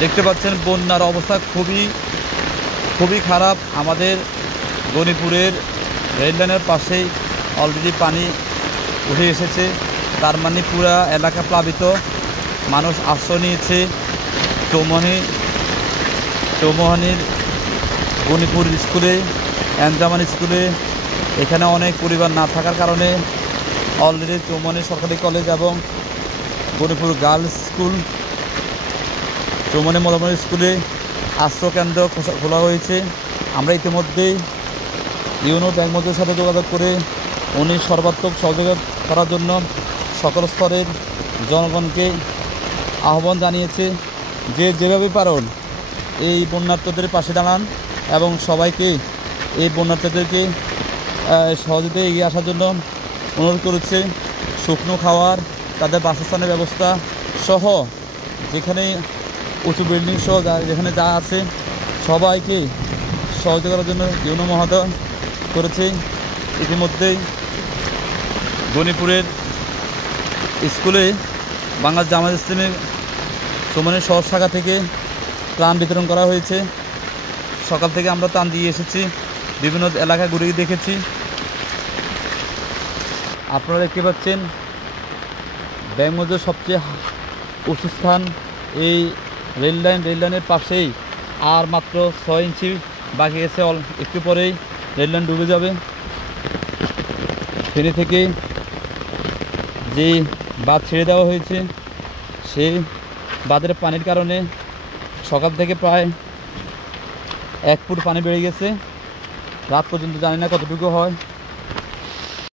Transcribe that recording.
দেখতে পাচ্ছেন বন্যার অবস্থা খুবই খারাপ। আমাদের গণিপুরের রেললাইনের পাশেই অলরেডি পানি উঠে এসেছে, তার মানে পুরা এলাকা প্লাবিত। মানুষ আশ্রয় নিয়েছে চৌমোহনীর গণিপুর স্কুলে, এনজামান স্কুলে। এখানে অনেক পরিবার না থাকার কারণে অলরেডি চৌমোহনী সরকারি কলেজ এবং গণিপুর গার্লস স্কুল, চৌমোহনী মদনমোহন স্কুলে আশ্রয়কেন্দ্র খোলা হয়েছে। আমরা ইতিমধ্যেই ইউনো ব্যাংক মন্ত্রীর সাথে যোগাযোগ করে উনি সর্বাত্মক সহযোগিতা করার জন্য সকল স্তরের জনগণকে আহ্বান জানিয়েছে যে যেভাবে পারেন এই বন্যার্তদের পাশে দাঁড়ান এবং সবাইকে এই বন্যার্তদেরকে সহযোগিতা এগিয়ে আসার জন্য অনুরোধ করেছে। শুকনো খাওয়ার, তাদের বাসস্থানের ব্যবস্থা সহ যেখানে উঁচু বিল্ডিং সহ যেখানে যা আছে সবাইকে সহযোগিতা করার জন্য ইউনো মহোদয় করেছে। ইতিমধ্যেই গণিপুরের স্কুলে বাংলাদেশ জামায়াত ইসলামী চৌমোহনী শহর শাখা থেকে ত্রাণ বিতরণ করা হয়েছে। সকাল থেকে আমরা ত্রাণ দিয়ে এসেছি, বিভিন্ন এলাকায় ঘুরে দেখেছি। আপনারা দেখতে পাচ্ছেন ব্যাংক মধ্যে সবচেয়ে উঁচু স্থান এই রেললাইনের পাশেই। আর মাত্র 6 ইঞ্চি বাকি গেছে, একটু পরেই রেললাইন ডুবে যাবে। ফেরি থেকে যে বাঁধ ছেড়ে দেওয়া হয়েছে সেই বাঁধের পানির কারণে সকাল থেকে প্রায় 1 ফুট পানি বেড়ে গেছে। রাত পর্যন্ত জানি না কতটুকু হয়।